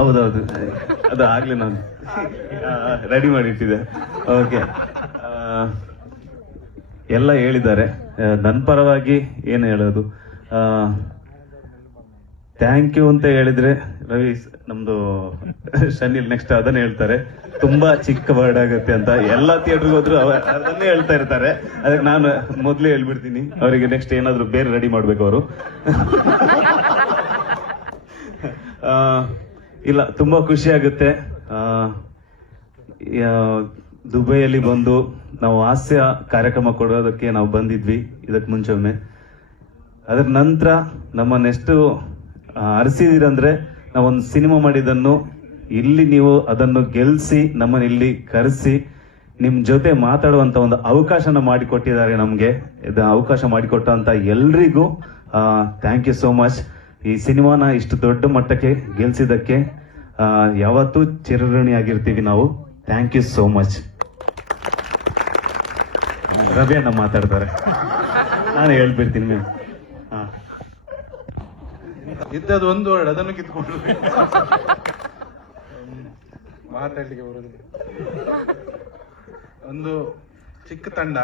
ಹೌದೌದು. ಅದು ಆಗ್ಲಿ ನಾನು. ರೆಡಿ ಮಾಡಿ ಇಟ್ಟಿದೆ ಓಕೆ ಎಲ್ಲ ಹೇಳಿದ್ದಾರೆ. ನನ್ನ ಪರವಾಗಿ ಏನು ಹೇಳೋದು? ಥ್ಯಾಂಕ್ ಯು ಅಂತ ಹೇಳಿದ್ರೆ ರವಿ ನಮ್ದು ಶನಿಲ್ ನೆಕ್ಸ್ಟ್ ಅದನ್ನ ಹೇಳ್ತಾರೆ. ತುಂಬಾ ಚಿಕ್ಕ ವರ್ಡ್ ಆಗುತ್ತೆ ಅಂತ. ಎಲ್ಲಾ ಥಿಯೇಟರ್ಗೆ ಹೋದ್ರು ಅದನ್ನೇ ಹೇಳ್ತಾ ಇರ್ತಾರೆ. ಅದಕ್ಕೆ ನಾನು ಮೊದ್ಲೇ ಹೇಳ್ಬಿಡ್ತೀನಿ. ಅವರಿಗೆ ನೆಕ್ಸ್ಟ್ ಏನಾದ್ರು ಬೇರೆ ರೆಡಿ ಮಾಡ್ಬೇಕು ಅವರು. ಇಲ್ಲ ತುಂಬಾ ಖುಷಿ ಆಗುತ್ತೆ. ದುಬೈಯಲ್ಲಿ ಬಂದು ನಾವು ಹಾಸ್ಯ ಕಾರ್ಯಕ್ರಮ ಕೊಡೋದಕ್ಕೆ ನಾವು ಬಂದಿದ್ವಿ ಇದಕ್ಕೆ ಮುಂಚೊಮ್ಮೆ ಅದರ ನಂತರ ನೆಕ್ಸ್ಟ್ ಅರಸಿದಿರಂದ್ರೆ ನಾವೊಂದು ಸಿನಿಮಾ ಮಾಡಿದ್ದನ್ನು ಇಲ್ಲಿ ನೀವು ಅದನ್ನು ಗೆಲ್ಲಿಸಿ ನಮ್ಮನ್ನು ಇಲ್ಲಿ ಕರೆಸಿ ನಿಮ್ಮ ಜೊತೆ ಮಾತಾಡುವಂತ ಒಂದು ಅವಕಾಶನ ಮಾಡಿಕೊಟ್ಟಿದ್ದಾರೆ ನಮಗೆ. ಇದು ಅವಕಾಶ ಮಾಡಿಕೊಟ್ಟಂತ ಎಲ್ರಿಗೂ ಥ್ಯಾಂಕ್ ಯು ಸೋ ಮಚ್ ಈ ಸಿನಿಮಾನ ಇಷ್ಟು ದೊಡ್ಡ ಮಟ್ಟಕ್ಕೆ ಗೆಲ್ಸಿದ್ದಕ್ಕೆ ಆ, ಯಾವತ್ತೂ ಚಿರಋಣಿಯಾಗಿರ್ತೀವಿ ನಾವು. Thank you so much Ravi ಅಣ್ಣ ಮಾತಾಡ್ತಾರೆ. ನಾನು ಹೇಳ್ಬಿಡ್ತೀನಿ ಮ್ಯಾಮ್. ಹಾಂ ಇದ್ದದ್ದು ಒಂದು ವರ್ಡ್ ಅದನ್ನು ಕಿತ್ಕೊಂಡು. ಮಾತಾಡ್ಲಿಕ್ಕೆ ಬರೋದಿಲ್ಲ. ಒಂದು ಚಿಕ್ಕ ತಂಡ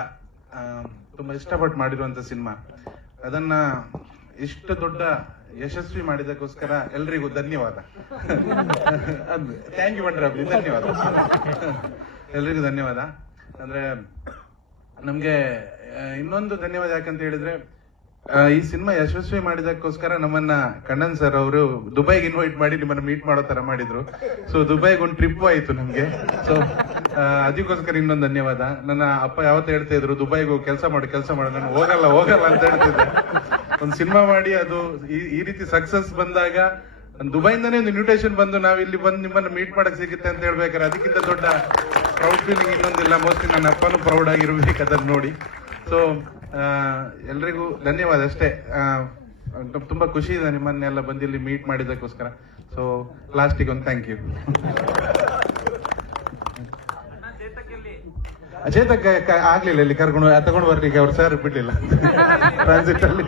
ತುಂಬಾ ಇಷ್ಟಪಟ್ಟು ಮಾಡಿರುವಂತ ಸಿನಿಮಾ. ಅದನ್ನ ಇಷ್ಟು ದೊಡ್ಡ ಯಶಸ್ವಿ ಮಾಡಿದಕ್ಕೋಸ್ಕರ ಎಲ್ರಿಗೂ ಧನ್ಯವಾದ. ಥ್ಯಾಂಕ್ ಯು ಮಂಡ್ರಿ ಧನ್ಯವಾದ. ಎಲ್ರಿಗೂ ಧನ್ಯವಾದ. ಅಂದ್ರೆ, ನಮ್ಗೆ ಇನ್ನೊಂದು ಧನ್ಯವಾದ ಯಾಕಂತ ಹೇಳಿದ್ರೆ ಈ ಸಿನಿಮಾ ಯಶಸ್ವಿ ಮಾಡಿದಕ್ಕೋಸ್ಕರ ನಮ್ಮನ್ನ ಕಣ್ಣನ್ ಸರ್ ಅವರು ದುಬೈಗೆ ಇನ್ವೈಟ್ ಮಾಡಿ ನಿಮ್ಮನ್ನ ಮೀಟ್ ಮಾಡೋ ತರ ಮಾಡಿದ್ರು. ಸೊ ದುಬೈಗೆ ಒಂದು ಟ್ರಿಪ್ ಆಯ್ತು ನಮ್ಗೆ. ಸೊ ಅದಕ್ಕೋಸ್ಕರ ಇನ್ನೊಂದು ಧನ್ಯವಾದ. ನನ್ನ ಅಪ್ಪ ಯಾವತ್ತ ಹೇಳ್ತಾ ಇದ್ರು, ದುಬೈಗೆ ಹೋಗಿ, ಕೆಲಸ ಮಾಡು ಕೆಲಸ ಮಾಡು. ನಾನು ಹೋಗಲ್ಲ ಹೋಗಲ್ಲ ಅಂತ ಹೇಳ್ತಿದ್ದೆ. ಒಂದು ಸಿನಿಮಾ ಮಾಡಿ ಅದು ಈ- ರೀತಿ ಸಕ್ಸಸ್ ಬಂದಾಗ ದುಬೈಯಿಂದನೇ ಒಂದು ಇನ್ವಿಟೇಷನ್ ಬಂದು ನಾವು ಇಲ್ಲಿ ಬಂದು ನಿಮ್ಮನ್ನ ಮೀಟ್ ಮಾಡಕ್ ಸಿಗುತ್ತೆ ಅಂತ ಹೇಳ್ಬೇಕಾದ್ರೆ ಅದಕ್ಕಿಂತ ದೊಡ್ಡ ಪ್ರೌಡ್ ಫೀಲಿಂಗ್ ಇನ್ನೊಂದಿಲ್ಲ. ಮೋಸ್ಟ್ಲಿ ನನ್ನ ಅಪ್ಪನೂ ಪ್ರೌಡ್ ಆಗಿರ್ಬೇಕು ಅದನ್ನ ನೋಡಿ. ಸೊ ಎಲ್ರಿಗೂ ಧನ್ಯವಾದ ಅಷ್ಟೇ. ತುಂಬಾ ಖುಷಿ ಇದೆ ನಿಮ್ಮನ್ನೆಲ್ಲ ಬಂದು ಇಲ್ಲಿ ಮೀಟ್ ಮಾಡಿದ್ದಕ್ಕೋಸ್ಕರ. ಸೊ ಲಾಸ್ಟಿಗೆ ಒಂದು ಥ್ಯಾಂಕ್ ಯು ಚೇತಕ್ಕೆ ಕ- ಆಗ್ಲಿಲ್ಲ ಇಲ್ಲಿ ಕರ್ಕೊಂಡು ತಗೊಂಡು ಬರ್ಲಿಕ್ಕೆ ಅವ್ರು ಸರ್ ಬಿಡ್ಲಿಲ್ಲ. ಟ್ರಾನ್ಸಿಟ್ ಅಲ್ಲಿ.